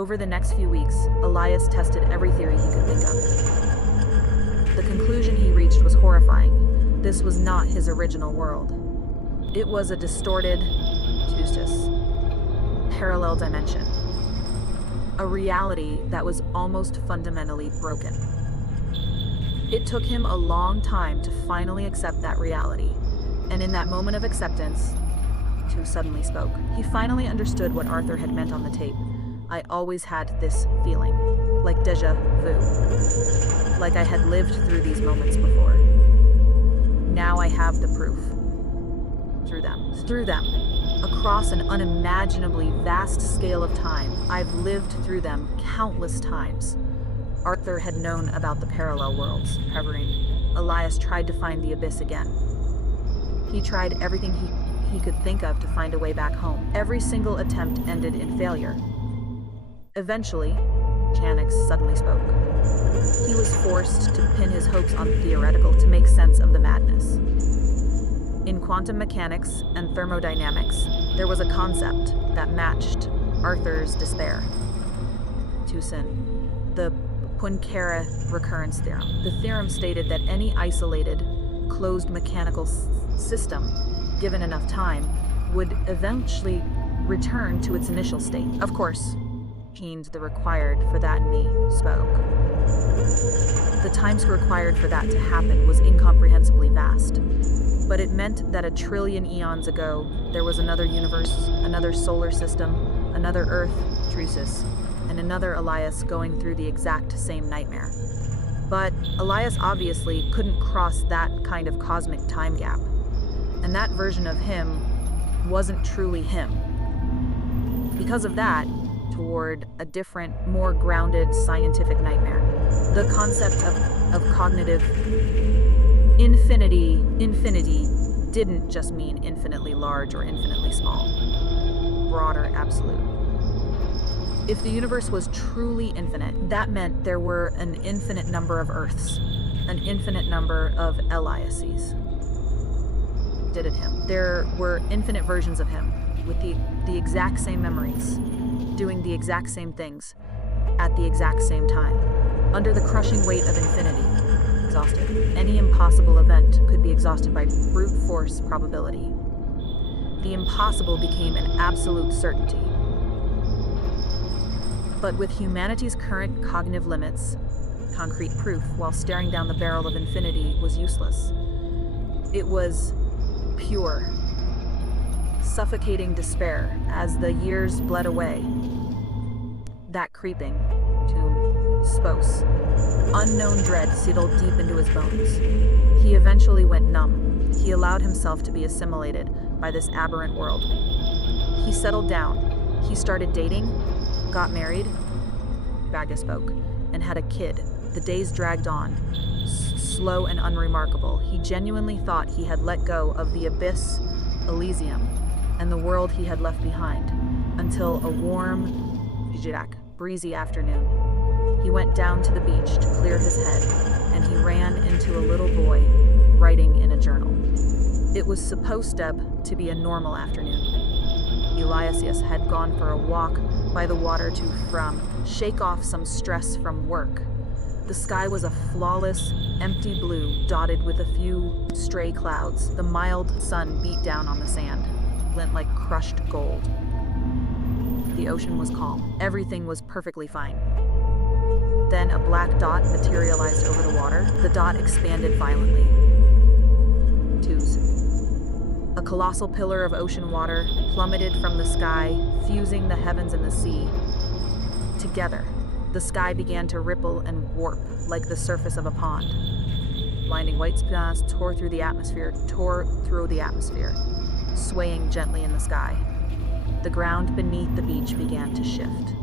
Over the next few weeks, Elias tested every theory he could think of. The conclusion he reached was horrifying. This was not his original world. It was a distorted, parallel dimension. A reality that was almost fundamentally broken. It took him a long time to finally accept that reality, and in that moment of acceptance, Two suddenly spoke. He finally understood what Arthur had meant on the tape. I always had this feeling, like déjà vu, like I had lived through these moments before. Now I have the proof. Through them, across an unimaginably vast scale of time, I've lived through them countless times. Arthur had known about the parallel worlds. Elias tried to find the abyss again. He tried everything he could think of to find a way back home. Every single attempt ended in failure. Eventually, Chanix suddenly spoke. He was forced to pin his hopes on theoretical to make sense of the madness. In quantum mechanics and thermodynamics, there was a concept that matched Arthur's despair. The Poincaré recurrence theorem. The theorem stated that any isolated, closed mechanical system, given enough time, would eventually return to its initial state. Of course, the required for that in me spoke. The times required for that to happen was incomprehensibly vast. But it meant that 1 trillion eons ago, there was another universe, another solar system, another Earth, Drusus, and another Elias going through the exact same nightmare. But Elias obviously couldn't cross that kind of cosmic time gap. And that version of him wasn't truly him. Because of that, toward a different, more grounded scientific nightmare. The concept of cognitive infinity didn't just mean infinitely large or infinitely small. Broader, absolute. If the universe was truly infinite, that meant there were an infinite number of Earths, an infinite number of Eliases. There were infinite versions of him, with the exact same memories, doing the exact same things, at the exact same time. Under the crushing weight of infinity, exhausted. Any impossible event could be exhausted by brute force probability. The impossible became an absolute certainty. But with humanity's current cognitive limits, concrete proof while staring down the barrel of infinity was useless. It was pure, suffocating despair as the years bled away. That creeping, spose. Unknown dread settled deep into his bones. He eventually went numb. He allowed himself to be assimilated by this aberrant world. He settled down. He started dating, got married, Baga spoke, and had a kid. The days dragged on, slow and unremarkable. He genuinely thought he had let go of the abyss, Elysium, and the world he had left behind, until a warm, breezy afternoon. He went down to the beach to clear his head, and he ran into a little boy writing in a journal. It was supposed to be a normal afternoon. Elias had gone for a walk by the water to shake off some stress from work. The sky was a flawless, empty blue dotted with a few stray clouds. The mild sun beat down on the sand, glint like crushed gold. The ocean was calm. Everything was perfectly fine. Then a black dot materialized over the water. The dot expanded violently. A colossal pillar of ocean water plummeted from the sky, fusing the heavens and the sea. Together, the sky began to ripple and warp like the surface of a pond. Blinding white stars tore through the atmosphere, swaying gently in the sky. The ground beneath the beach began to shift.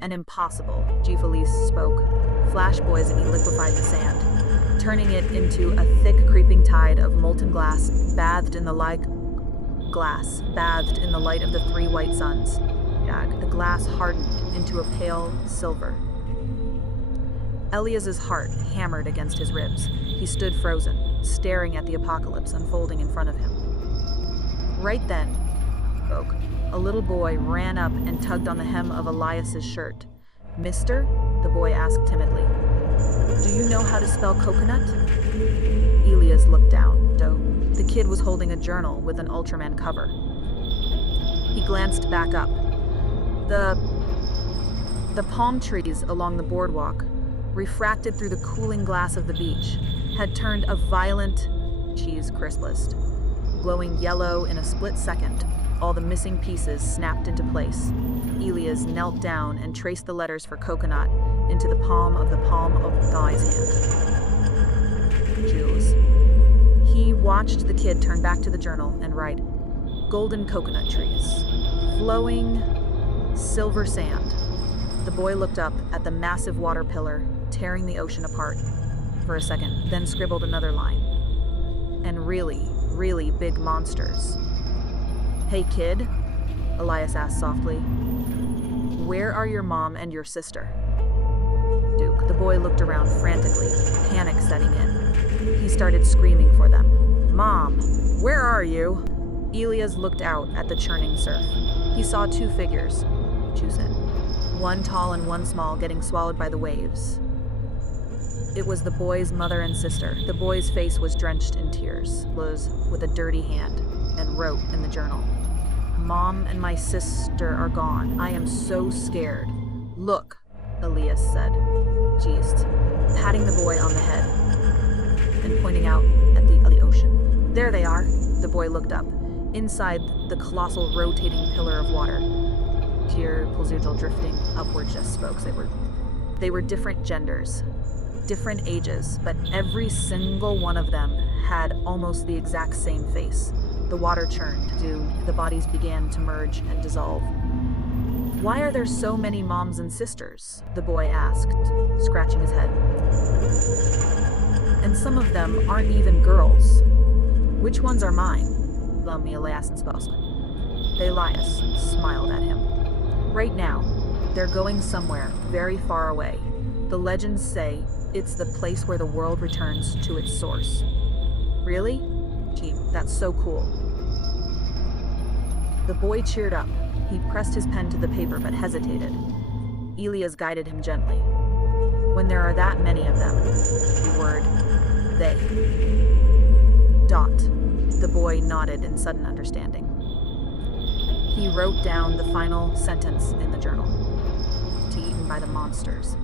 An impossible, Elias spoke. Flash poison liquefied the sand, turning it into a thick creeping tide of molten glass, bathed in the light of the 3 white suns. The glass hardened into a pale silver. Elias's heart hammered against his ribs. He stood frozen, staring at the apocalypse unfolding in front of him. Right then, spoke. A little boy ran up and tugged on the hem of Elias's shirt. "Mister?" the boy asked timidly. "Do you know how to spell coconut?" Elias looked down. The kid was holding a journal with an Ultraman cover. He glanced back up. The palm trees along the boardwalk, refracted through the cooling glass of the beach, had turned a violent cheese crystalist. Glowing yellow in a split second, all the missing pieces snapped into place. Elias knelt down and traced the letters for coconut into the palm of the guy's hand. Jules. He watched the kid turn back to the journal and write, "Golden coconut trees. Flowing silver sand." The boy looked up at the massive water pillar tearing the ocean apart for a second, then scribbled another line. "And really, really big monsters." "Hey kid," Elias asked softly, "where are your mom and your sister?" The boy looked around frantically, panic setting in. He started screaming for them. "Mom, where are you?" Elias looked out at the churning surf. He saw two figures, one tall and one small, getting swallowed by the waves. It was the boy's mother and sister. The boy's face was drenched in tears, with a dirty hand, and wrote in the journal, "Mom and my sister are gone. I am so scared." "Look," Elias said, patting the boy on the head and pointing out at the ocean. "There they are." The boy looked up. Inside the colossal rotating pillar of water, drifting upward just spokes. They were different genders, different ages, but every single one of them had almost the exact same face. The water churned, the bodies began to merge and dissolve. "Why are there so many moms and sisters?" the boy asked, scratching his head. "And some of them aren't even girls. Which ones are mine?" Elias smiled at him. "Right now, they're going somewhere very far away. The legends say it's the place where the world returns to its source." "Really? Gee, that's so cool." The boy cheered up. He pressed his pen to the paper but hesitated. Elias guided him gently. "When there are that many of them," the word "they." The boy nodded in sudden understanding. He wrote down the final sentence in the journal. "Eaten by the monsters,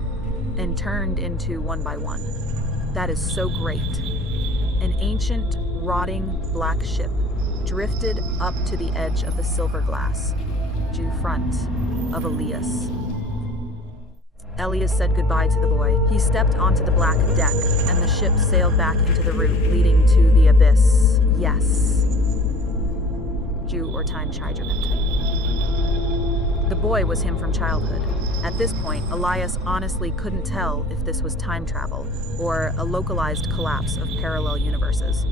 and turned into one by one." "That is so great." An ancient, rotting black ship drifted up to the edge of the silver glass, front of Elias. Elias said goodbye to the boy. He stepped onto the black deck, and the ship sailed back into the route leading to the abyss. Yes. Or time Chidgerment. The boy was him from childhood. At this point, Elias honestly couldn't tell if this was time travel or a localized collapse of parallel universes.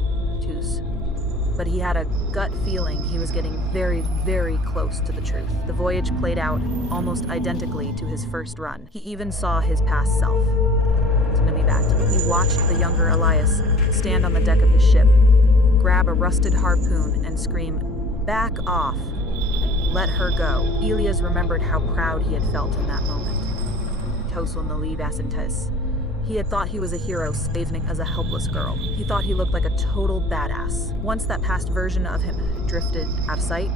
But he had a gut feeling he was getting very, very close to the truth. The voyage played out almost identically to his first run. He even saw his past self. He watched the younger Elias stand on the deck of his ship, grab a rusted harpoon, and scream, "Back off! Let her go." Elias remembered how proud he had felt in that moment. He had thought he was a hero saving as a helpless girl. He thought he looked like a total badass. Once that past version of him drifted out of sight,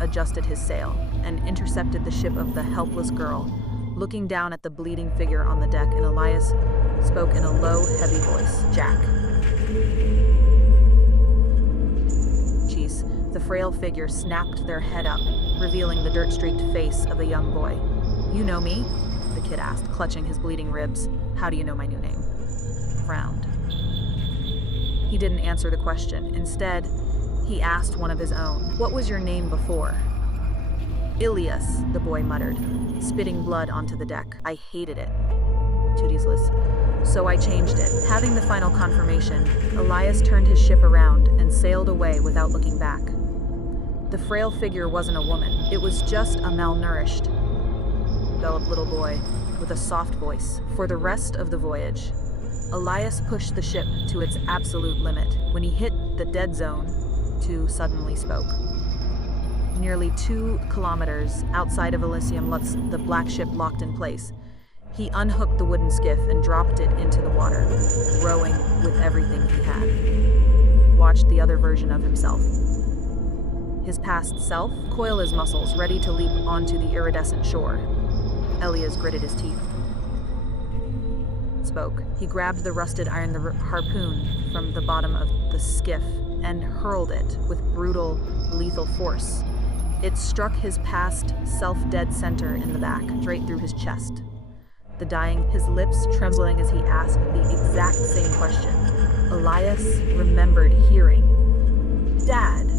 adjusted his sail, and intercepted the ship of the helpless girl, looking down at the bleeding figure on the deck, and Elias spoke in a low, heavy voice, "Jack." The frail figure snapped their head up, revealing the dirt-streaked face of a young boy. "You know me?" the kid asked, clutching his bleeding ribs. "How do you know my new name?" Frowned. He didn't answer the question. Instead, he asked one of his own. "What was your name before?" "Elias," the boy muttered, spitting blood onto the deck. "I hated it." "So I changed it." Having the final confirmation, Elias turned his ship around and sailed away without looking back. The frail figure wasn't a woman. It was just a malnourished, bellowed little boy with a soft voice. For the rest of the voyage, Elias pushed the ship to its absolute limit. When he hit the dead zone, two suddenly spoke. nearly 2 kilometers outside of Elysium, the black ship locked in place. He unhooked the wooden skiff and dropped it into the water, rowing with everything he had. Watched the other version of himself. His past self coil his muscles, ready to leap onto the iridescent shore. Elias gritted his teeth. Spoke. He grabbed the rusted iron harpoon from the bottom of the skiff and hurled it with brutal, lethal force. It struck his past self-dead center in the back, straight through his chest. The dying, his lips trembling as he asked the exact same question. Elias remembered hearing, "Dad,"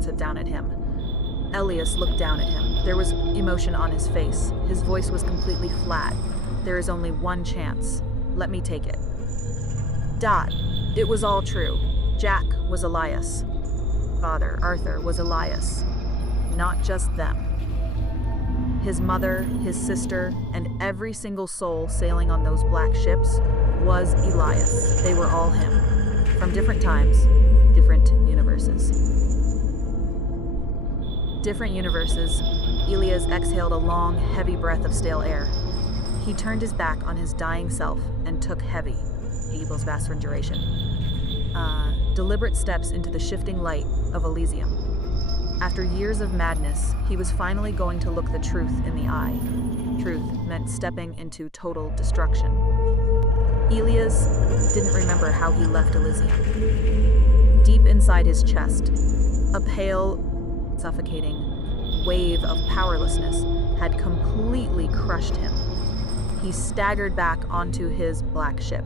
said down at him. Elias looked down at him. There was emotion on his face. His voice was completely flat. "There is only one chance. Let me take it." Dad, it was all true. Jack was Elias. Father, Arthur, was Elias. Not just them. His mother, his sister, and every single soul sailing on those black ships was Elias. They were all him. From different times, different universes. Different universes, Elias exhaled a long, heavy breath of stale air. He turned his back on his dying self and took heavy, equals vast for duration, deliberate steps into the shifting light of Elysium. After years of madness, he was finally going to look the truth in the eye. Truth meant stepping into total destruction. Elias didn't remember how he left Elysium. Deep inside his chest, a pale, suffocating wave of powerlessness had completely crushed him. He staggered back onto his black ship.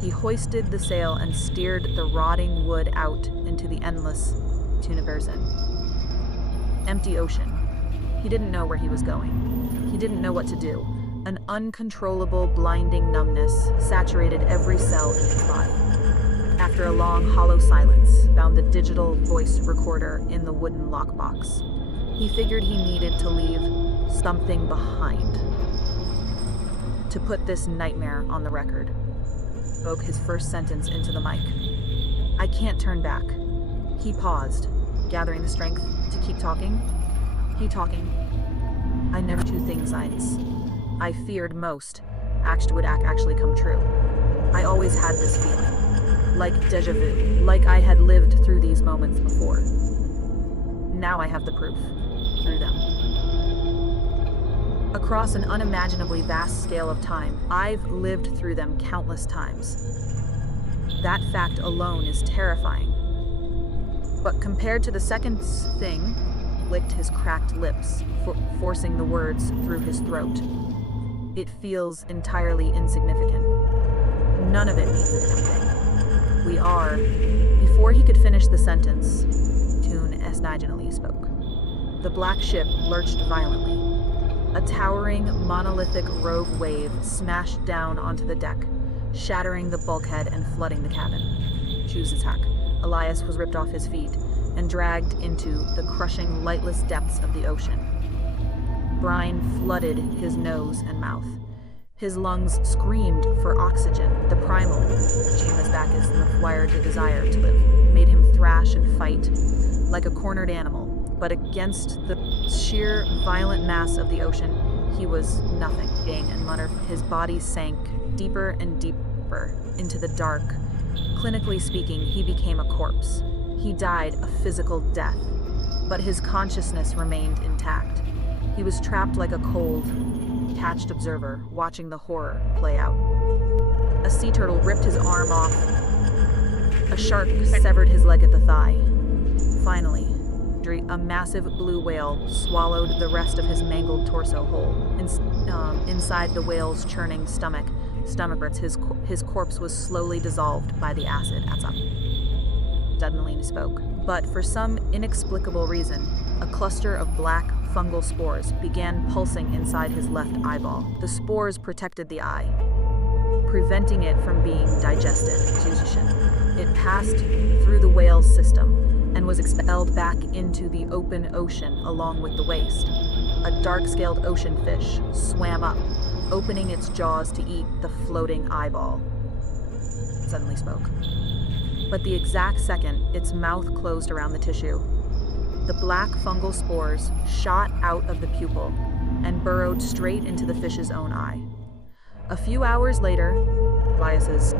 He hoisted the sail and steered the rotting wood out into the endless universe. Empty ocean. He didn't know where he was going. He didn't know what to do. An uncontrollable, blinding numbness saturated every cell in his body. After a long, hollow silence, found the digital voice recorder in the wooden lockbox. He figured he needed to leave something behind. To put this nightmare on the record. Spoke his first sentence into the mic. "I can't turn back." He paused, gathering the strength to keep talking. "I never two things I feared most would actually come true. I always had this feeling, like deja vu, like I had lived through these moments before. Now I have the proof, through them. Across an unimaginably vast scale of time, I've lived through them countless times. That fact alone is terrifying. But compared to the second thing," licked his cracked lips, forcing the words through his throat, "it feels entirely insignificant. None of it means a damn thing. We are..." Before he could finish the sentence, Toon Esniginally spoke. The black ship lurched violently. A towering, monolithic rogue wave smashed down onto the deck, shattering the bulkhead and flooding the cabin. Choose attack. Elias was ripped off his feet and dragged into the crushing, lightless depths of the ocean. Brine flooded his nose and mouth. His lungs screamed for oxygen. The primal, Chima's back is wired to desire to live, made him thrash and fight like a cornered animal. But against the sheer, violent mass of the ocean, he was nothing. And muttered, his body sank deeper and deeper into the dark. Clinically speaking, he became a corpse. He died a physical death, but his consciousness remained intact. He was trapped like a cold, detached observer, watching the horror play out. A sea turtle ripped his arm off. A shark severed his leg at the thigh. Finally, a massive blue whale swallowed the rest of his mangled torso whole. Inside the whale's churning stomach his corpse was slowly dissolved by the acid. Suddenly spoke. But for some inexplicable reason, a cluster of black fungal spores began pulsing inside his left eyeball. The spores protected the eye, preventing it from being digested. It passed through the whale's system and was expelled back into the open ocean along with the waste. A dark-scaled ocean fish swam up, opening its jaws to eat the floating eyeball. Suddenly spoke. But the exact second its mouth closed around the tissue, The black fungal spores shot out of the pupil and burrowed straight into the fish's own eye. A few hours later, Elias's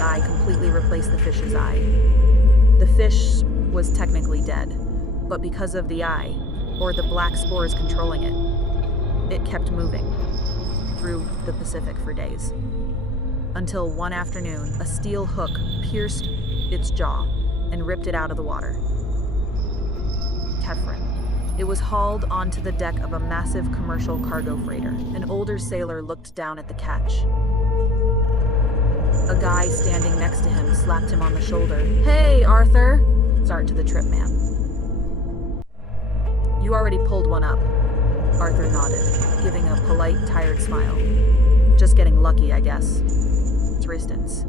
eye completely replaced the fish's eye. The fish was technically dead, but because of the eye, or the black spores controlling it, it kept moving through the Pacific for days. Until one afternoon, a steel hook pierced its jaw and ripped it out of the water. Teflon. It was hauled onto the deck of a massive commercial cargo freighter. An older sailor looked down at the catch. A guy standing next to him slapped him on the shoulder. "Hey, Arthur!" Start to the trip man. "You already pulled one up." Arthur nodded, giving a polite, tired smile. "Just getting lucky, I guess." Distance.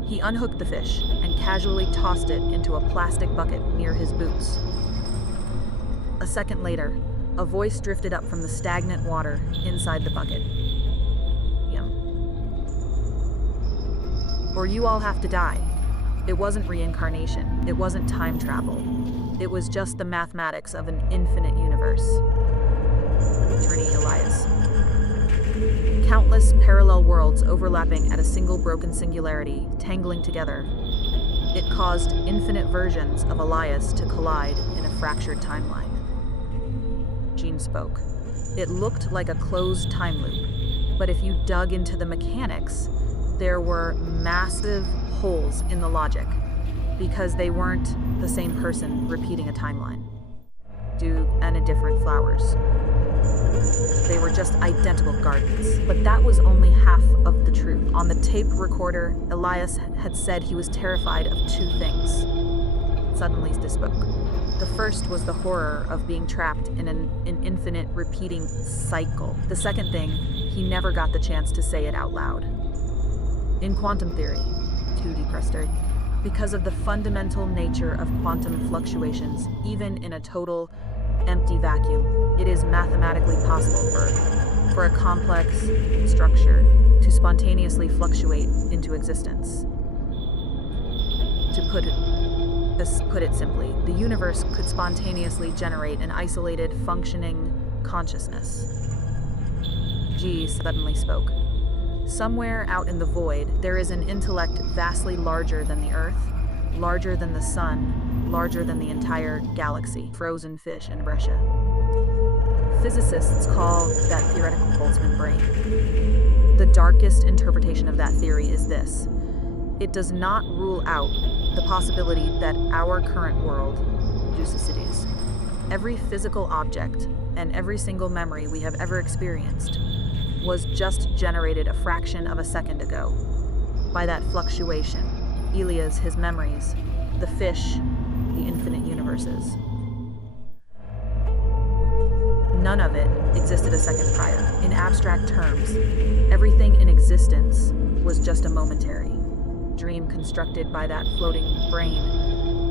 He unhooked the fish and casually tossed it into a plastic bucket near his boots. A second later, a voice drifted up from the stagnant water inside the bucket. "Or you all have to die." It wasn't reincarnation. It wasn't time travel. It was just the mathematics of an infinite universe. Attorney Elias. Countless parallel worlds overlapping at a single broken singularity, tangling together. It caused infinite versions of Elias to collide in a fractured timeline. Jean spoke. It looked like a closed time loop, but if you dug into the mechanics, there were massive holes in the logic, because they weren't the same person repeating a timeline. And different flowers. They were just identical gardens. But that was only half of the truth. On the tape recorder, Elias had said he was terrified of two things. Suddenly he spoke. The first was the horror of being trapped in an infinite repeating cycle. The second thing, he never got the chance to say it out loud. In quantum theory, 2D Crester, because of the fundamental nature of quantum fluctuations, even in a total empty vacuum, it is mathematically possible for a complex structure to spontaneously fluctuate into existence. To put it simply, the universe could spontaneously generate an isolated, functioning consciousness. G suddenly spoke. Somewhere out in the void, there is an intellect vastly larger than the Earth, larger than the sun, larger than the entire galaxy. Frozen fish in Russia. Physicists call that theoretical Boltzmann brain. The darkest interpretation of that theory is this. It does not rule out the possibility that our current world, cities, every physical object, and every single memory we have ever experienced was just generated a fraction of a second ago. By that fluctuation, Elias, his memories, the fish, the infinite universes. None of it existed a second prior. In abstract terms, everything in existence was just a momentary dream constructed by that floating brain,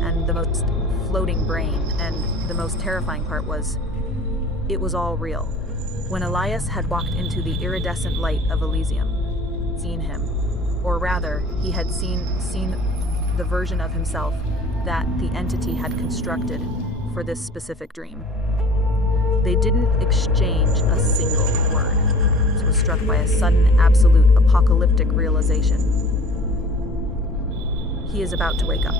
and the most floating brain, and the most terrifying part was, it was all real. When Elias had walked into the iridescent light of Elysium, seen him, or rather, he had seen the version of himself that the entity had constructed for this specific dream. They didn't exchange a single word. He was struck by a sudden, absolute, apocalyptic realization. He is about to wake up.